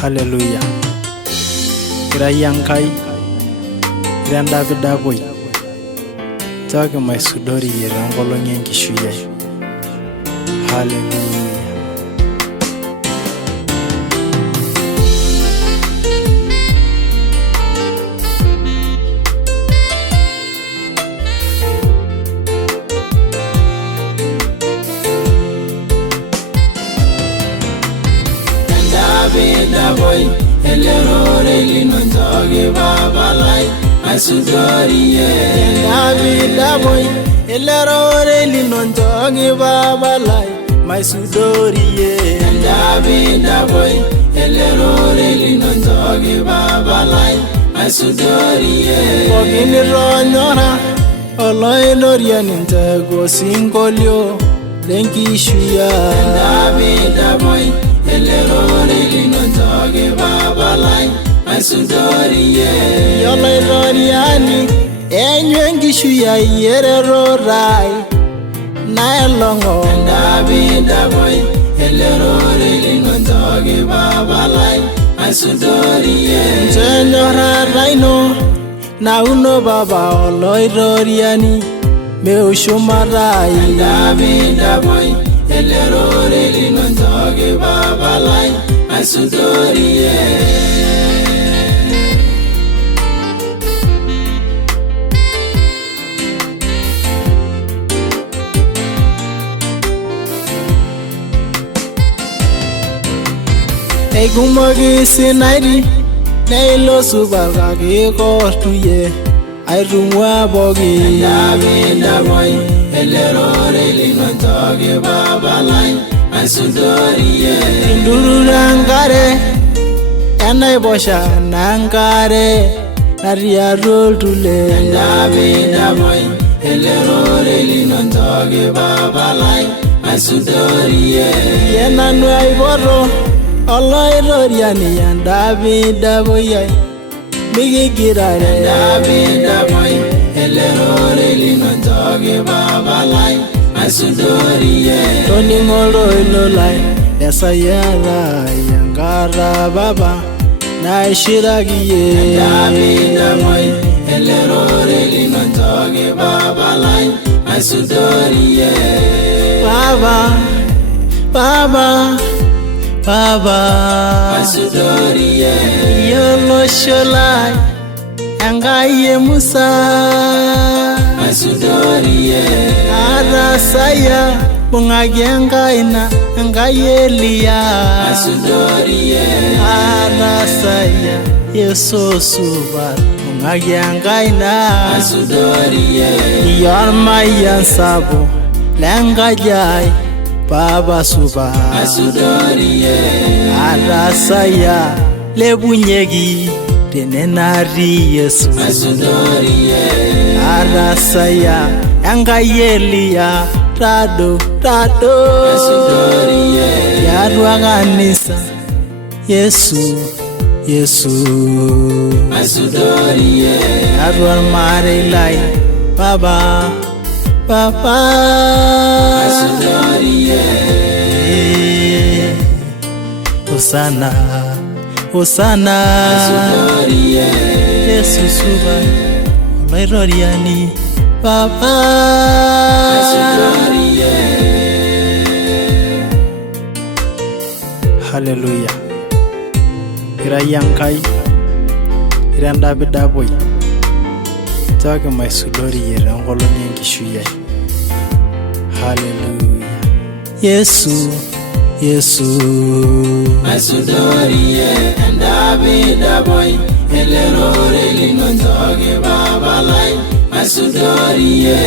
Hallelujah. Ira Yankai, ira Davidapoi. Take my sudori yerangolonye nkishuye. Hallelujah. Davidapoi, elerore linontoge babalai, masudoriye. Davidapoi, elerore linontoge babalai, masudoriye. Davidapoi, elerore linontoge babalai, masudoriye. Ogini ronyora, oloi loria nintego singolio, lenkishuya. Davidapoi, elerore linontoge babalai, masudoriye. Yoloi loriani, enywengishuya yererorai, naelongo. Davidapoi, elerore linontoge babalai, masudoriye. Senyora raino, na uno baba oloi loriani, meushumarai. Davidapoi, elerore linontoge babalai, masudoriye. Egumogi sinairi, neilo subagagi kostuye, airumwa bogi. Davidapoi, elerore linontoge babalai, masudoriye. Ndururangare, enaibosha nangare, nariarol tule. Davidapoi, elerore linontoge babalai, masudoriye. Yenanu aiboro, oloi loriani yan Davidapoi, migigirare. Davidapoi, elerore linontoge babalai, masudoriye. Toningolo ilolai, esayara yangara baba, naishiragiye. Davidapoi, elerore linontoge babalai, masudoriye. Baba, Baba, Baba, Masudoriye. Yolo sholai, angaye Musa, Masudoriye. Arasaya, bungage angaina, angaye Elia. Masudoriye. Arasaya, Yeso suba, bungage angaina. Masudoriye. Yormayan sabo, langajai, Baba suba. Masudoriye. Arasaya, lebunyegi, tenenari Yesu. Masudoriye. Arasaya, angayelia, rado, Masudoriye. Yaruaganisa, Yesu, Yesu. Masudoriye. Yaruan marilai, Baba, Baba. Masudoriye. Osana, Osana. Masudoriye. Yesu suba, oloi loriani, Baba. Masudoriye. Hallelujah. Ira Yankai, ira Davidapoi. Take my sudori yerangolonye nkishuye. Hallelujah. Yesu, Yesu. Masudoriye. Davidapoi, elerore linontoge babalai, masudoriye.